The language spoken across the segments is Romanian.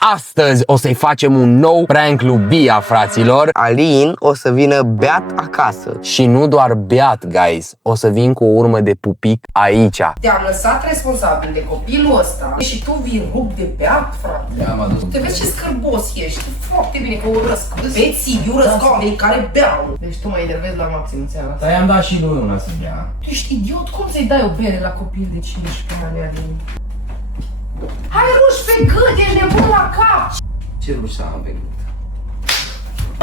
Astăzi o să-i facem un nou prank lui Bia, fraților. Alin o să vină beat acasă. Și nu doar beat, guys. O să vin cu o urmă de pupic aici. Te-am lăsat responsabil de copilul ăsta și tu vii rup de beat, frate. am adus. Te vezi ce scârbos ești. Știi foarte bine că urăsc beții, urăsc oamenii care beau. Deci tu mă enervezi la maxim în seara asta. Dar i-am dat și lui una să bea. Tu ești idiot, cum să-i dai o bere la copil de 15 ani, Alin? Hai ruși pe gât, ești nebun la cap! Ce rușa am pe gât?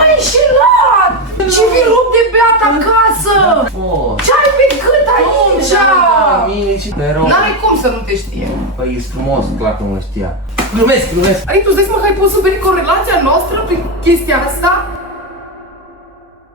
Ai înșelat! Și vii rup de beat acasă! Ce ai pe gât aici? N-are cum să nu te știe. Păi e frumos, clar că mă știa. Glumesc. Adică tu zici, mă, că ai pus să veni corelația noastră prin chestia asta?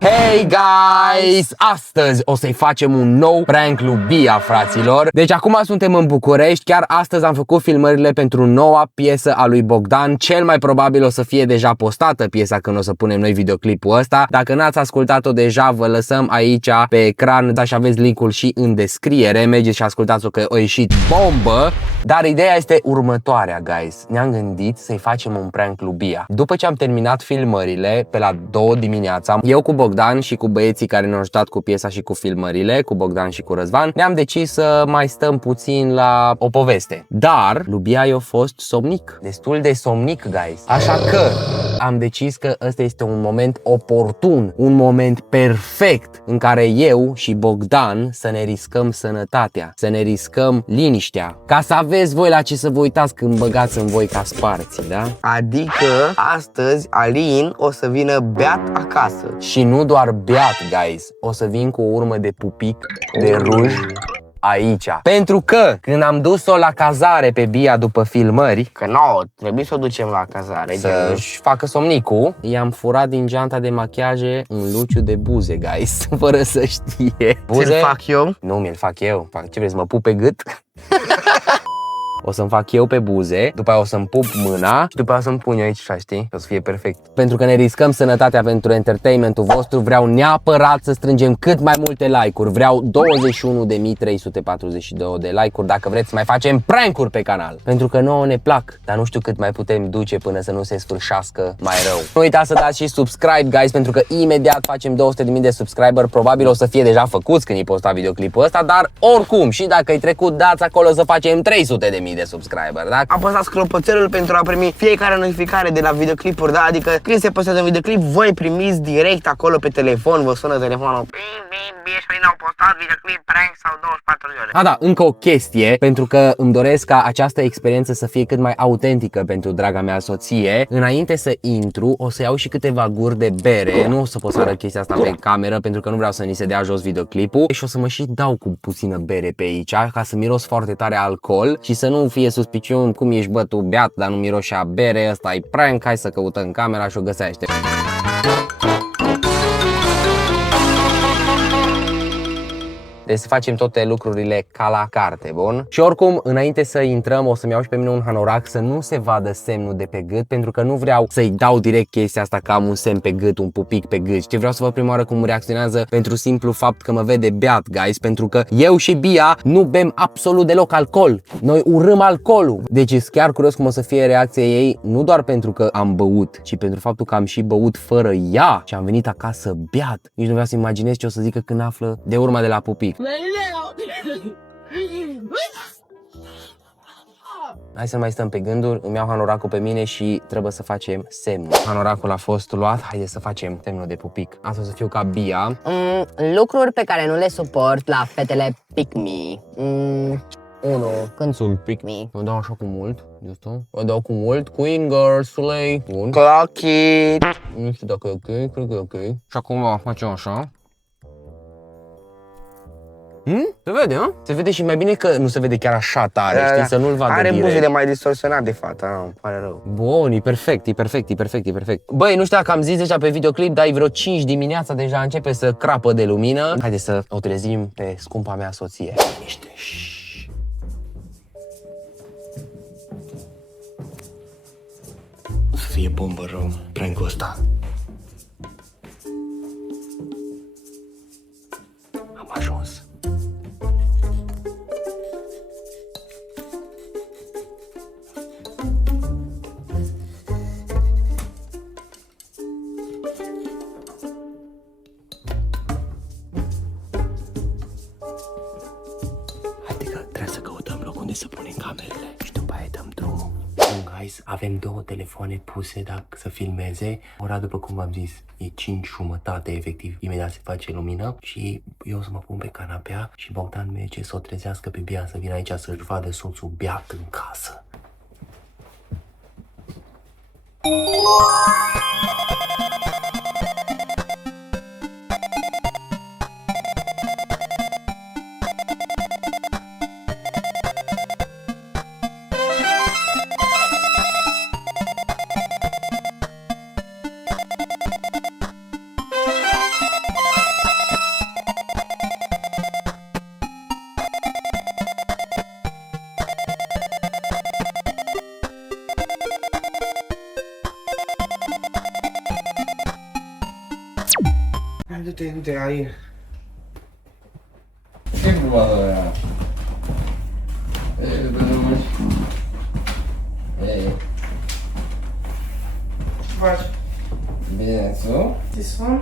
Hey guys! Astăzi o să-i facem un nou prank lui Bia, fraților. Deci acum suntem în București. Chiar astăzi am făcut filmările pentru noua piesă a lui Bogdan. Cel mai probabil o să fie deja postată piesa când o să punem noi videoclipul ăsta. Dacă n-ați ascultat-o deja, vă lăsăm aici pe ecran, dar și aveți linkul și în descriere. Mergeți și ascultați-o că a ieșit bombă. Dar ideea este următoarea, guys. Ne-am gândit să-i facem un prank lui Bia. După ce am terminat filmările, pe la 2 dimineața, eu cu Bogdan și cu băieții care ne-au ajutat cu piesa și cu filmările, cu Bogdan și cu Răzvan, ne-am decis să mai stăm puțin la o poveste. Dar lui Bia i-a fost somnic, destul de somnic, guys. Așa că am decis că ăsta este un moment oportun, un moment perfect în care eu și Bogdan să ne riscăm sănătatea, să ne riscăm liniștea, ca să aveți voi la ce să vă uitați când băgați în voi ca sparții, da? Adică astăzi Alin o să vină beat acasă. Și nu doar beat, guys, o să vin cu o urmă de pupic, de ruj aici. Pentru că când am dus-o la cazare pe Bia după filmări, Că nouă, trebuie să o ducem la cazare. să-și facă somnicul, i-am furat din geanta de machiaje un luciu de buze, guys, fără să știe. Ce-l fac eu? Nu, mi-l fac eu. Ce vrei, să mă pup pe gât? O să-mi fac eu pe buze, după aia o să-mi pup mâna și după aia o să-mi pun eu aici, știi? O să fie perfect. Pentru că ne riscăm sănătatea pentru entertainmentul vostru, vreau neapărat să strângem cât mai multe like-uri. Vreau 21.342 de like-uri dacă vreți să mai facem prank-uri pe canal. Pentru că nouă ne plac, dar nu știu cât mai putem duce până să nu se sfârșească mai rău. Nu uitați să dați și subscribe, guys, pentru că imediat facem 200.000 de subscriber. Probabil o să fie deja făcuți când e postat videoclipul ăsta, dar oricum, și dacă e trecut, dați acolo să facem 300.000 de subscriber, da? Apăsați clopoțelul pentru a primi fiecare notificare de la videoclipuri, da? Adică când se postează un videoclip, voi primiți direct acolo pe telefon, vă sună telefonul. Bine, au postat videoclip prank sau 24 de ore. Da, încă o chestie, pentru că îmi doresc ca această experiență să fie cât mai autentică pentru draga mea soție. Înainte să intru, o să iau și câteva guri de bere. Nu o să pot să arăt chestia asta pe cameră, pentru că nu vreau să ni se dea jos videoclipul. Și o să mă și dau cu puțină bere pe aici, ca să miros foarte tare alcool și să nu fie suspiciuni cum ești, bă, tu beat, dar nu miroși a bere, ăsta e prank, hai să căutăm camera și o găsește. Deci să facem toate lucrurile ca la carte, bun? Și oricum, înainte să intrăm, o să-mi iau și pe mine un hanorac să nu se vadă semnul de pe gât, pentru că nu vreau să-i dau direct chestia asta că am un semn pe gât, un pupic pe gât. Și vreau să văd prima oară cum reacționează pentru simplu fapt că mă vede beat, guys, pentru că eu și Bia nu bem absolut deloc alcool. Noi urâm alcoolul. Deci e chiar curios cum o să fie reacția ei, nu doar pentru că am băut, ci pentru faptul că am și băut fără ea și am venit acasă beat. Nici nu vreau să imaginez ce o să zică când află de urma de la pupic. Hai să mai stăm pe gânduri, îmi iau hanoracul pe mine și trebuie să facem semnul. Hanoracul a fost luat, haideți să facem semnul de pupic. Asta o să fiu ca Bia. Lucruri pe care nu le suport la fetele pick-me. 1. Când Sunt pick-me. O dau așa cu mult, justo. O dau cu mult, Queen Girl, Soleil. Bun. Clock. Nu știu dacă e ok, cred că e ok. Și acum facem așa. Se vede, hă? Se vede și mai bine că nu se vede chiar așa tare, știi, să nu-l vadă Are direct. buzele mai distorsionate, fata, îmi pare rău. Bun, e perfect, e perfect, e perfect, e perfect. Băi, nu știu dacă am zis deja pe videoclip, dar e vreo 5 dimineața deja începe să crapă de lumină. Haideți să o trezim pe scumpa mea soție. Liniște, O să fie bombă rău, prank-ul ăsta. Am ajuns. avem 2 telefoane puse să filmeze. Ora, după cum v-am zis, e 5:30 efectiv, imediat se face lumină și eu o să mă pun pe canapea și Bogdan merge să o trezească pe Bia să vină aici să-și vadă soțul beat în casă. Du-te aici. Ce vorba aia? Ei, Ce faci? bine, tu? Ți sun?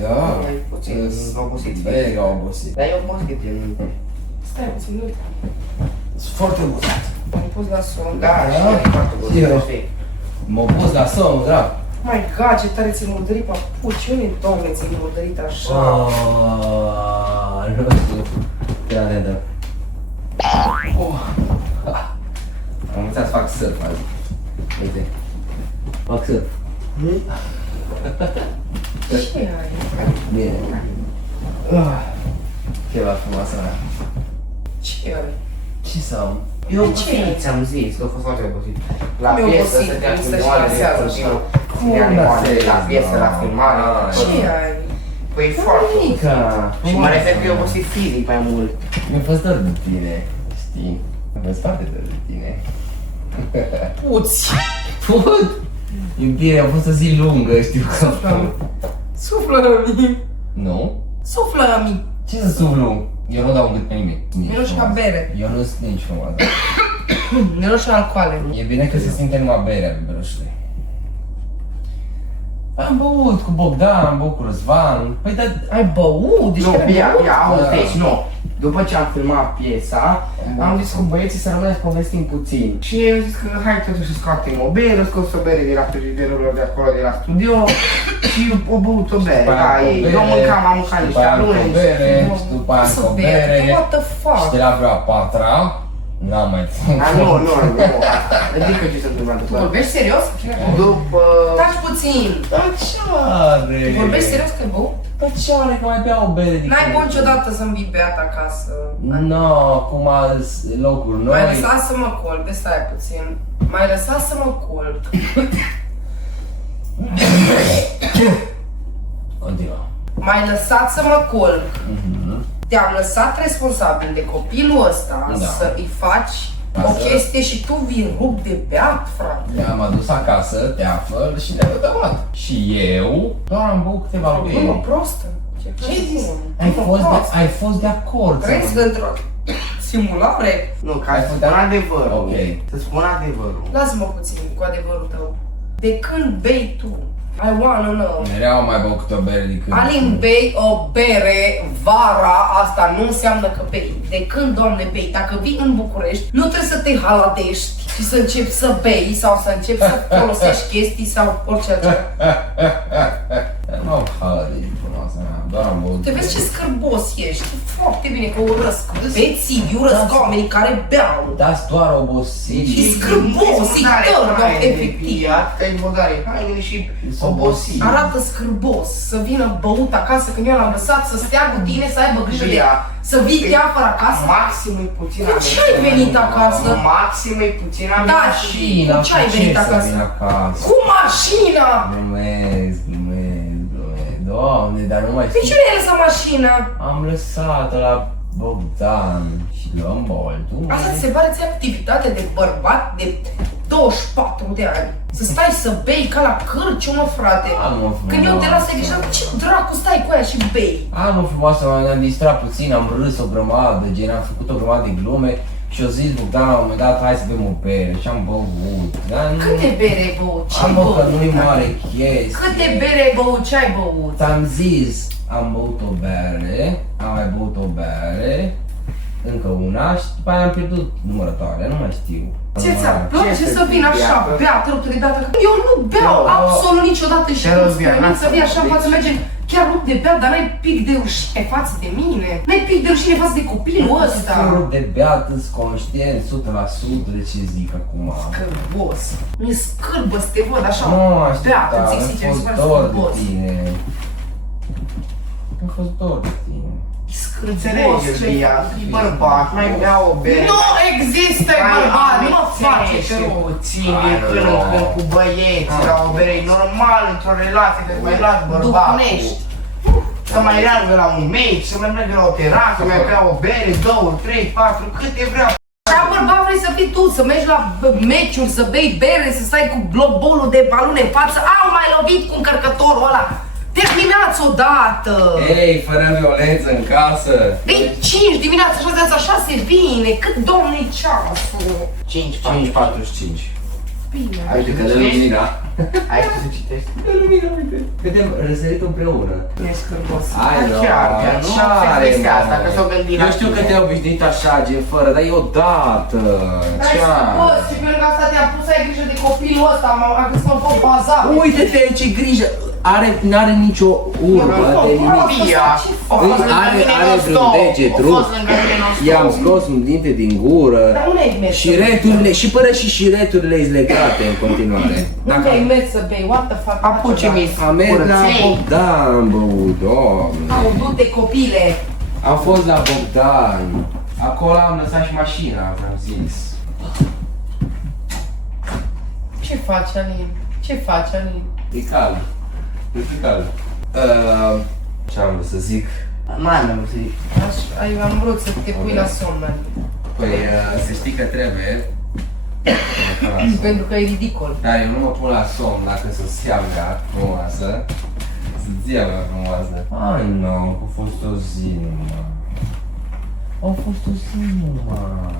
Da. Puțin, obosit. Mega obosit. Dar eu obosit gen. Stai puțin, uite. Sunt foarte obosit. Am pus la son. Da, și e foarte obosit, Eu. știi. M-am pus la somn, drag. My God, ce tare ți-ai murdărit, papuci. Unde, doamne, ți-ai murdărit așa? Nu știu. Fii atentă. Am înțeles să fac surf azi. Uite. Fac surf. Ce ai? Bine. Ceva frumoasă mea. Ce ai? Ce să am? Eu ce? ți-am zis că a fost foarte obosit. La Mi-a piesă, obosit, stătea mi cu se și moale, lansează așa. la piesă, la filmare. Ce ai? Păi e foarte Mica. Și mă refer că eu obosit fizic mai mult. Mi-a fost dor de tine, știi? Mi-a fost foarte dor de tine. Puți! Put! Iubire, a fost o zi lungă, știu că... Suflă la mine! Nu? Suflă la mine! Ce să suflu? Eu nu dau un gât pe nimeni. Miroși ca bere. Eu nu sunt nici frumoasă. Miroși alcoale. E bine că se simte numai berea pe berușule. Am băut cu Bogdan, am băut cu Răzvan. Păi dar... Ai băut? Deci Nu, chiar ai Bia, băut? auzi, Da. deci nu. După ce am filmat piesa, am zis cu băieții să rămânem să povestim puțin. Și eu zis că hai totuși să scoatem o bere, scos o bere de la frigiderul de acolo, de la studio și o băut o bere. După aia Da, încă o ei, bere, eu mâncam, am mâncat niște alune, o bere, și după aia Să încă o bea, bere. what the fuck? Și de la vreo a 4-a, n-am mai făcut. Dar nu, adică ce se întâmplă Tu după. vorbești serios? După... Taci puțin! Ce are? Tu vorbești serios că ai băut? Dar ce are că mai bea o bere de N-ai când? băut niciodată să-mi bii beat acasă. No, acum locuri M-ai noi. lăsat să mă culc, stai puțin. M-ai lăsat să mă culc. Continuă. M-ai lăsat să mă culc. Te-am lăsat responsabil de copilul ăsta Da. să îi faci o Asta- chestie și tu vii rup de beat, frate. Ne-am adus acasă, teafă și ne-am uitat. Și eu doar am băut câteva Nu mă beri. prostă. Ce ai zis? Ai fost de acord. Crezi că într-o simulare? Nu, ca să spun adevărul. Ok. Să spun adevărul. Lasă-mă puțin cu adevărul tău. De când bei tu? I wanna know. Mereu am mai băut câte o bere de când. Alin, bei o bere vara, asta nu înseamnă că bei. De când, Doamne, bei? Dacă vii în București, nu trebuie să te haladești și să începi să bei sau să începi să folosești chestii sau orice altceva. Nu am hală de frumoasă mea, doar am băut. Te vezi ce scârbos ești. Foarte bine că urăsc beții, urăsc oamenii care beau. Dați doar obosit. E scârbos, e tăr, efectiv. Că e băgare haine și obosit. Arată scârbos, să vină băut acasă când eu l-am lăsat să stea cu tine, să aibă grijă de Bia. să vii teafăr acasă. Maxim e puțin Cu ce ai venit acasă? Maxim e puțin am Da, Mașina, cu ce ai venit să acasă? vin acasă? Cu mașina! Glumesc. Doamne, dar nu mai De știu. ce nu ai lăsat mașina? Am lăsat-o la Bogdan și luăm boltul. Asta ți se pare ție activitate de bărbat de 24 de ani. Să stai să bei ca la cârciu, mă, frate. Când eu te las să grijă, ce dracu stai cu aia și bei? Mă frumoasă, m-am distrat puțin, am râs o grămadă, gen, am făcut o grămadă de glume și au zis Bogdan la un moment dat, hai să bem o bere și am băut. Dar nu... Câte bere ai băut? Ce Am ai băut că băut? nu-i mare chestie. Câte bere ai băut? Ce ai băut? Ți-am zis, am băut o bere, am mai băut o bere, încă una și după aia am pierdut numărătoarea, nu mai știu. Ce ți-ar place să vin așa, beată, rupt de beată? Eu nu beau absolut niciodată și când spune să vii așa în față, mergem chiar rupt de beat, dar n-ai pic de rușine față de mine. N-ai pic de rușine față de copilul ăsta. Rupt de beat, îți conștient 100% de ce zic acum. Scârbos. Mi-e scârbă să te văd așa, Nu beată, așteptam, zic am sincer, mi se fost pare dor de scârbos. tine. Am fost dor de tine. Scârbos, ce bărbat, mai bea o bere. nu există bărbat, nu mă face, te rog. puțin din când în când cu băieți, la o bere, e normal într-o relație, că mai las bărbatul. Duhnești. Să mai meargă la un meci, să mai meargă la o terasă, mai bea o bere, 2, 3, 4, câte vrea. Așa bărbat vrei să fii tu, să mergi la meciuri, să bei bere, să stai cu globolul de balune în față. Au mai lovit cu încărcătorul ăla. Terminați odată! Ei, fără violență în casă! Ei, 5 dimineața, 6 dimineața, 6 vine, cât domne-i ceasul? 5:45. Bine. Uite că dă lumina. Hai să citești. Dă lumina, uite. Vedem răsărit împreună. E scârbos. Hai, Chiar, nu nu are, se asta, că s-o gândit la eu știu că te-ai obișnuit așa, gen fără, dar e odată. Dar e scârbos și pe lângă asta te-am pus să ai grijă de copilul ăsta, am gândit să mă pot baza. Uite-te ce grijă! N-are nicio urbă de nimic. Are vreun deget rupt. I-am scos un dinte din gură. Dar unde ai mers? Șireturile, și până și șireturile îți legate în continuare. Unde ai mers să bei? What the fuck? Apuce-mi Am mers la Bogdan, am băut, doamne. Au, du-te copile! Am fost la Bogdan. Acolo am lăsat și mașina, v-am zis. Ce faci, Alin? Ce faci, Alin? E cald. E cald. Ce am vrut să zic? Mai am să zic. Am vrut să te pui la somn, Alin. Păi, să știi că trebuie. Pentru că e ridicol. Dar eu nu mă pun la somn dacă sunt seamga frumoasă. Sunt seamga frumoasă. Ai, nu, a fost o zi numai. A fost o zi numai.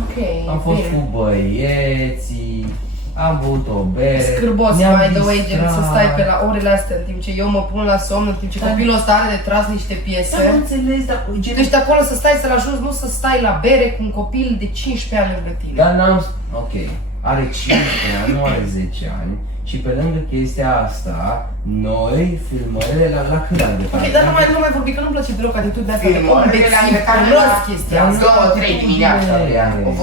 Ok, Am fost bine. cu băieții, am băut o bere. Scârbos, ne-am by the way, gen să distrat. stai pe la orele astea în timp ce eu mă pun la somn, în timp ce copilul ăsta are de tras niște Dar nu piese. înțeles, dar gen... Deci de acolo să stai să-l ajuți, nu să stai la bere cu un copil de 15 ani lângă tine. Dar n-am... Ok, are 15 ani, nu are 10 ani. Și pe lângă chestia asta, noi filmările la cât ani de Ok, dar nu mai vorbi, că nu-mi place deloc atitudinea asta de Filmările la cunosc chestia asta. 2-3 dimineața.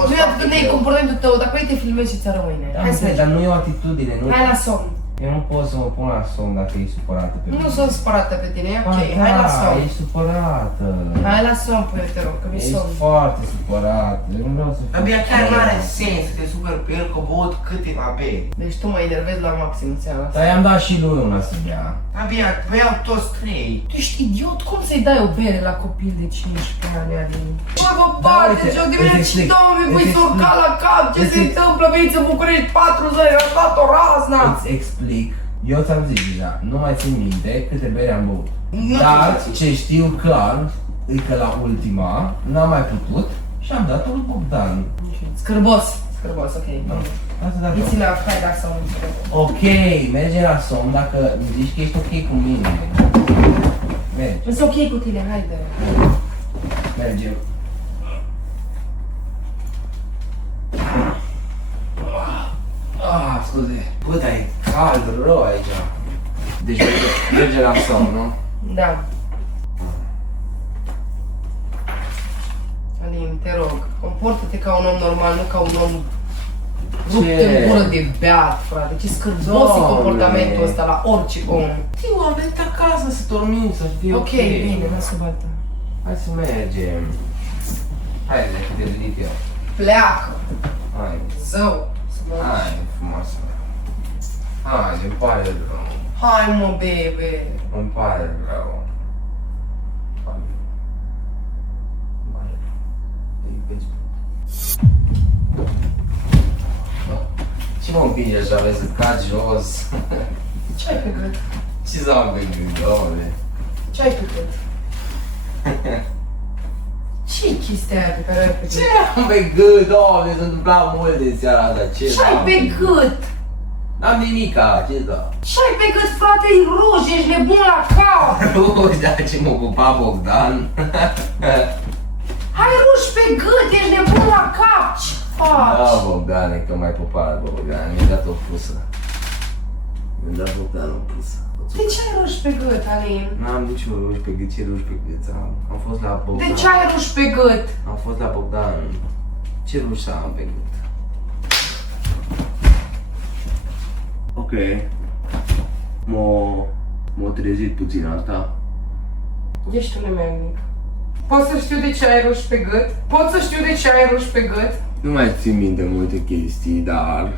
Nu e atât de comportamentul tău, dacă vrei te filmezi și ți-ară mâine. Hai să Dar nu e o atitudine, nu... Hai la somn. Eu nu pot să mă pun la somn dacă e supărată pe mine. Nu sunt supărată pe tine, e ok, Ba hai la da, somn. e supărată. Hai la somn, până te rog, că mi-e Ești somn. foarte supărată. Eu nu vreau să fiu Abia chiar nu are supărat. sens să te superi pe el că băut câteva beri. Deci tu mă enervezi la maxim în seara asta. Dar i-am dat și lui una să bea. Abia, beau toți 3. Tu ești idiot, cum să-i dai o bere la copil de 15 ani, Alin? Bă, bă, Da, bate, uite, ce o îți dimineață și explic, două mi voi îți să urca la cap, ce îți se explic. întâmplă, veniți în București 4 zile, am dat o razna! Îți explic. Eu ți-am zis deja, nu mai țin minte câte bere am băut. Nu Dar ți-am ce știu clar e că la ultima n-am mai putut și am dat-o lui Bogdan. Scârbos, scârbos, ok. Asta dat-o. It's enough, hai la somn. Ok, merge la somn dacă îmi zici că ești ok cu mine. Merge, Sunt ok cu tine, haide. mergem. Scuze. Bă, dar e cald rău aici. Deci merge la somn, nu? Da. Alin, te rog, comportă-te ca un om normal, nu ca un om rupt în gură de beat, frate. Ce scârbos e Doamne. comportamentul ăsta la orice om. Eu am venit acasă să dormim, să fie ok. Ok, bine, lasă bata. Hai să mergem. Hai, te ridic eu. Pleacă, Hai, zău. Să mă lași. hai, frumoasă. Hai, îmi pare rău. Hai mă, bebe. Îmi pare rău. Hai. Îmi pare rău. Te iubesc. Ce mă împingi așa, vezi, să cazi jos? Ce ai pe gât? Ce să am pe gând, doamne? Ce ai pe gât? Ce-i chestia aia pe care ai pe gât? Ce am pe gând, doamne, se întâmpla multe în seara asta, ce Ce ai pe gât? N-am nimica, ce da? Ce ai pe gât, frate, e ruj, ești nebun la cap! Ruj, dar ce mă ocupa Bogdan? Hai ruj pe gât, ești nebun la cap! faci? Da, Bogdane, că mai pupat, Bogdane, mi-a dat o pusă. Mi-a dat Bogdan o pusă. De ce ai ruși pe gât, Alin? N-am niciun ruși pe gât, ce ruși pe gât am? Am fost la Bogdan. De ce ai ruși pe gât? Am fost la Bogdan. Ce ruși să am pe gât? Ok. M-a trezit puțin asta. Ești un nemernic. Pot să știu de ce ai ruși pe gât? Pot să știu de ce ai ruși pe gât? Nu mai țin minte multe chestii, dar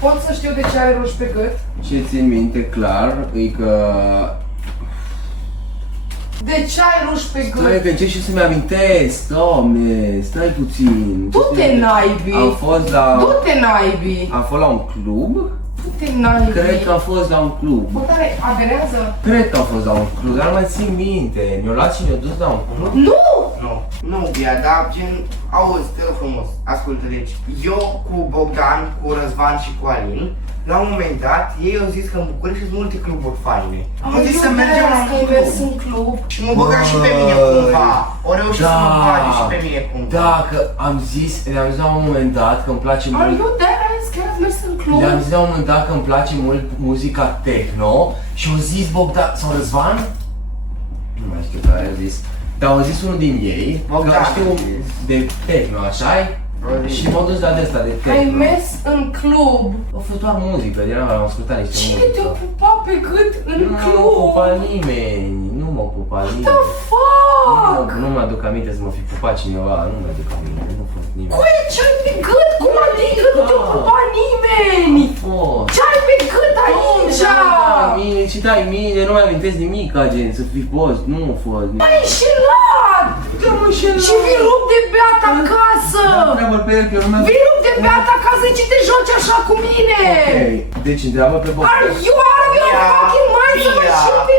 Pot să știu de ce ai ruși pe gât? ce țin minte clar e că... De ce ai ruși pe Stai gât? că încerc și să-mi amintesc, Doamne, stai puțin. Du-te naibii! Am fost la... Du-te naibii! Am fost la un club? Du-te naibii! Cred că am fost la un club. Bogdane, aberează? Cred că am fost la un club, dar nu mai țin minte. Ne-au luat și ne-au dus la un club? Nu! Nu, Bia, dar gen, auzi, te rog frumos, ascultă, deci, eu cu Bogdan, cu Răzvan și cu Alin, la un moment dat, ei au zis că în București sunt multe cluburi faine. Au zis să mergem la un mers club. în club. Și mă băga și pe mine cumva. O reușit să mă bage și pe mine cumva. Da, că am zis, le-am zis la un moment dat că îmi place Are mult. you serious? Chiar ați mers în club? Le-am zis la un moment dat că îmi place mult muzica techno și au zis Bogdan sau Răzvan? Nu mai știu care a zis. Dar au zis unul din ei Bogdan. că știu de techno, așa-i? Și m-au dus la de-asta de techno. Ai mers în club. A fost doar muzică, am ascultat niște Cine muzică. te-a pupat pe gât în Nu m-a club? pupat nimeni, nu m-a pupat The nimeni. fuck? Nu mi-aduc aminte să mă fi pupat cineva, nu mi-aduc aminte, nu a fost nimeni. Cui ce ai pe gât? Cum adică nu te-a pupat nimeni? Fost. Ce ai pe gât aici? Mine, și dai mine, nu mai amintesc nimic, gen, să fi fost, nu a fost. Ai înșelat! Și vii rup de beat acasă! Întreabă pe el că eu nu mi-am... Vii rup de beat acasă și te joci așa cu mine! Ok, deci întreabă pe Bogdan. Are you out of your fucking mind să mă Bia. și pe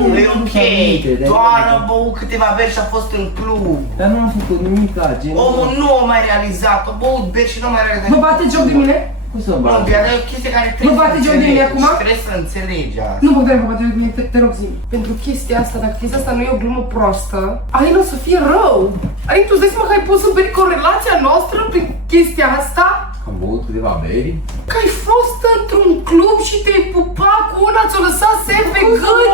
mine? E ok, doar a băut câteva beri și a fost în club. Dar nu am făcut nimic, gen. Omul nu a mai realizat, a băut beri și nu a mai realizat. Vă bate joc de mine? Cum să Nu, bag? Bia, dar e o chestie care trebuie Vă bate să joc de mine înțelegi. acum? Trebuie să înțelegi asta. Nu, Bogdan, vă bate joc de mine, te rog zi. Pentru chestia asta, dacă chestia asta nu e o glumă proastă, Alin o să fie rău. Alin, tu îți dai seama că ai pus în pericol relația noastră prin chestia asta? Am băut câteva beri. Că ai fost într-un club și te-ai pupat cu una, ți-o lăsat semn pe gât?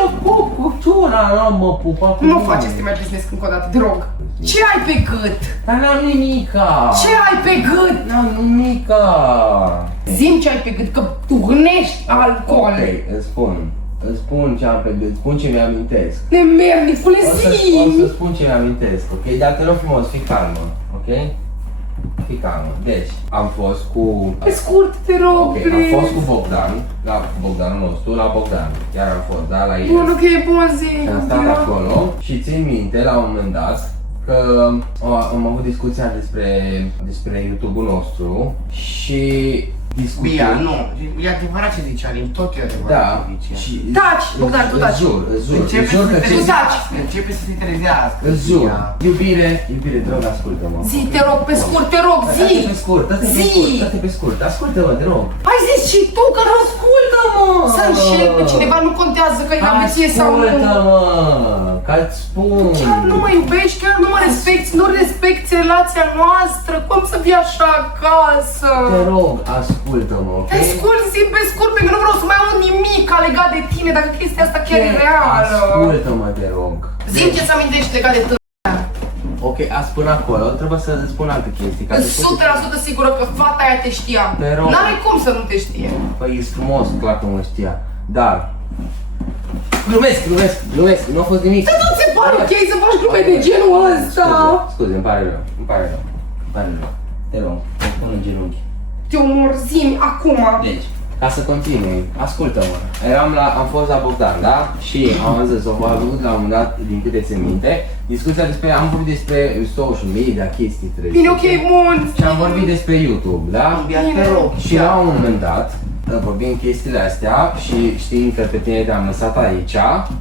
Cu ciuna, nu mă pupa cu Nu mă nimeni. face să te mai pliznesc încă o dată, te rog. Ce ai pe gât? Dar n-am nimica. Ce ai pe gât? N-am nimica. Zi-mi ce ai pe gât, că tu hânești alcool. Ok, îți spun ce am pe gât, îți spun ce mi-amintesc. Nemernicule, O să zi! spun ce mi-amintesc, ok? Dar te rog frumos, fii calmă, ok? Fii calmă. Deci, am fost cu... Pe scurt, te rog, Ok, am please. fost cu Bogdan, la Bogdanul nostru, la Bogdan. Chiar am fost, da, la el. Bun, ok, bun, zi. Și am stat acolo și țin minte la un moment dat că am avut discuția despre YouTube-ul nostru și discutând... Bia, nu, e adevărat ce zice Alin, tot e adevărat Da, ce zice. și... Taci, Bogdan, tu taci. Îți jur Începe că să se ce... trezească, începe să se trezească. Îți jur. Bia. Iubire, te rog, ascultă-mă. Zi, te rog, pe scurt, te rog, zi! Dă-te pe scurt, Zi! dă-te pe scurt, ascultă-mă, te rog. Ai zis și tu că nu ascultă-mă! Să înșel pe cineva, nu contează că e la beție sau nu. Ascultă-mă, că-ți spun. Chiar nu mă iubești, chiar nu mă respecti, nu respecti relația noastră. Cum să fii așa acasă? Te rog, ascultă-mă, ok? Pe scurt, zi pe scurt, pentru că nu vreau să mai aud nimic legat de tine, dacă chestia asta chiar e reală. Ascultă-mă, te rog. Zi-mi ce-ți amintești legat de tine. Ok, azi până acolo, trebuie să îți spun alte chestii. Ca Sunt 100% sigură că fata aia te știa. Te rog. N-are cum să nu te știe. Păi, e frumos, clar că mă știa. Dar... Glumesc, nu a fost nimic. Nu ți se pare ok să faci glume de genul ăsta? Scuze, îmi pare rău. Te rog, te pun în genunchi. Te omor, zi-mi acum. Deci, ca să continui, ascultă-mă. Am fost la Bogdan, da? Și am zis, au avut la un moment dat, din câte țin minte, discuția am vorbit despre social media, chestii trebuie. Bine, ok, bun. Și am vorbit despre YouTube, da? Bia, te rog. Și la un moment dat, vorbind chestiile astea și știind că pe tine te-am lăsat aici,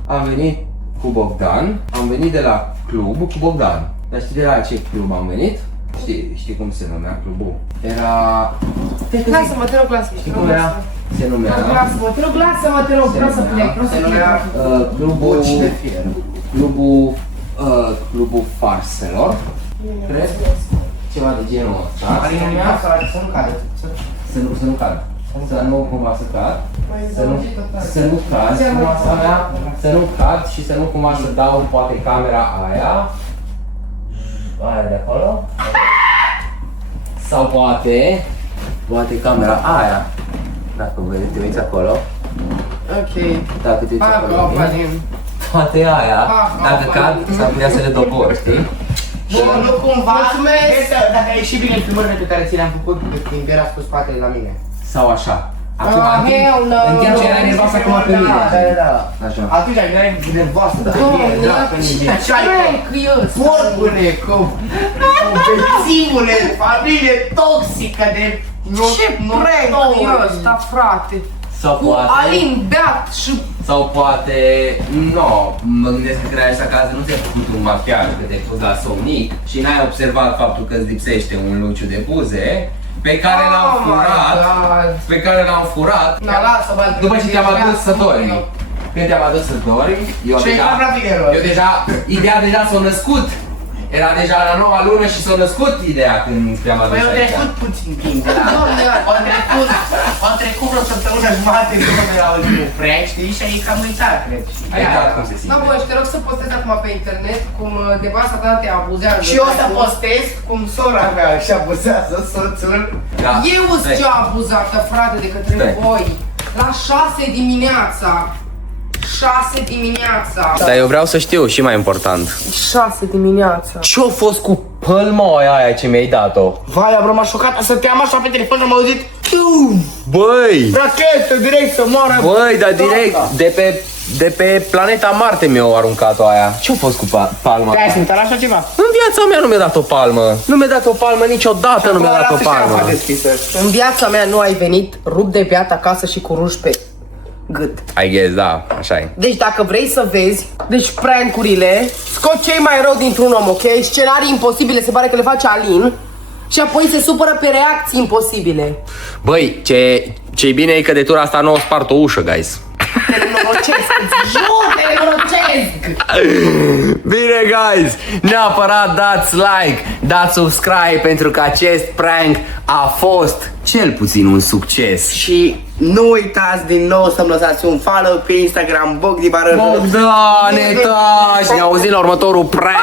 am venit cu Bogdan, am venit de la club cu Bogdan. Dar știi de la ce club am venit? Știi cum se numea clubul? Era... Lasă-mă, te rog, lasă-mă. Știi cum era? Se numea... Lasă-mă, te rog, lasă-mă, te rog, vreau să plec, vreau să Se plec. numea Clubul... Urci de fier. Clubul Farselor, cred. Ceva de genul ăsta. Să nu cadă. Să nu cad. Să nu cumva să cad. Să nu cad, masa mea, să nu cad și să nu cumva să dau poate camera aia. Aia de acolo. Sau poate camera aia. Dacă te uiți acolo. Ok. Dacă te uiți acolo. Poate aia. Dacă cad, s-ar putea să le dobor, știi? Bun, nu cumva. Dacă ai ieșit bine filmările pe care ți le-am făcut când era cu spatele la mine. Sau așa. Acum, în timp ce erai nervoasă acum pe mine. Da. Așa. Atunci erai nervoasă, dar așa e vorbune cu bețivule, familie toxică de... Ce prank e ăsta, frate? Sau Cu poate... Alin beat și... Sau poate... Nu, mă gândesc că creai așa acasă nu ți-ai făcut un machiaj, că te-ai pus la somnic și n-ai observat faptul că îți lipsește un luciu de buze pe care l-am furat, pe care l-am furat după ce te-am adus să dormi. Când te-am adus să dormi, eu deja, ideea deja s-a născut. Era deja la noua lună și s-a născut ideea când te-am adus aici. Păi au trecut puțin timp, au trecut vreo săptămână jumate după de la ultimul prank, știi? Și ai cam uitat, cred. Ai uitat cum se simte. Da, bă, și te rog să postezi acum pe internet cum nevasta ta te abuzează. Și eu o să postez cum sora mea și abuzează soțul. Da. Eu sunt cea abuzată, frate, de către voi. La 6 dimineața. 6 dimineața. Dar eu vreau să știu și mai important. 6 dimineața. Ce-a fost cu pălma aia ce mi-ai dat-o? Vai, bro, m-a șocat, stăteam așa pe telefon și am auzit Băi! rachetă, direct să moară. Băi, dar direct de pe planeta Marte mi-au aruncat-o aia. Ce-a fost cu palma? Te-ai simțit așa ceva? În viața mea nu mi-a dat o palmă. Nu mi-a dat o palmă niciodată, nu mi-a dat o palmă. În viața mea nu ai venit rup de beat acasă și cu ruși pe gât. I guess, da, așa e. Deci dacă vrei să vezi, deci prank-urile, scot cei mai rău dintr-un om, ok? Scenarii imposibile, se pare că le face Alin. Și apoi se supără pe reacții imposibile. Băi, ce-i bine e că de tura asta nu o spart o ușă, guys. Te nenorocesc, jur, te nenorocesc! Bine, guys, neapărat dați like, dați subscribe pentru că acest prank a fost cel puțin un succes. Și nu uitați din nou să-mi lăsați un follow pe Instagram, Bogdi Barănu. Bogdane, taci, ne auzim la următorul prank.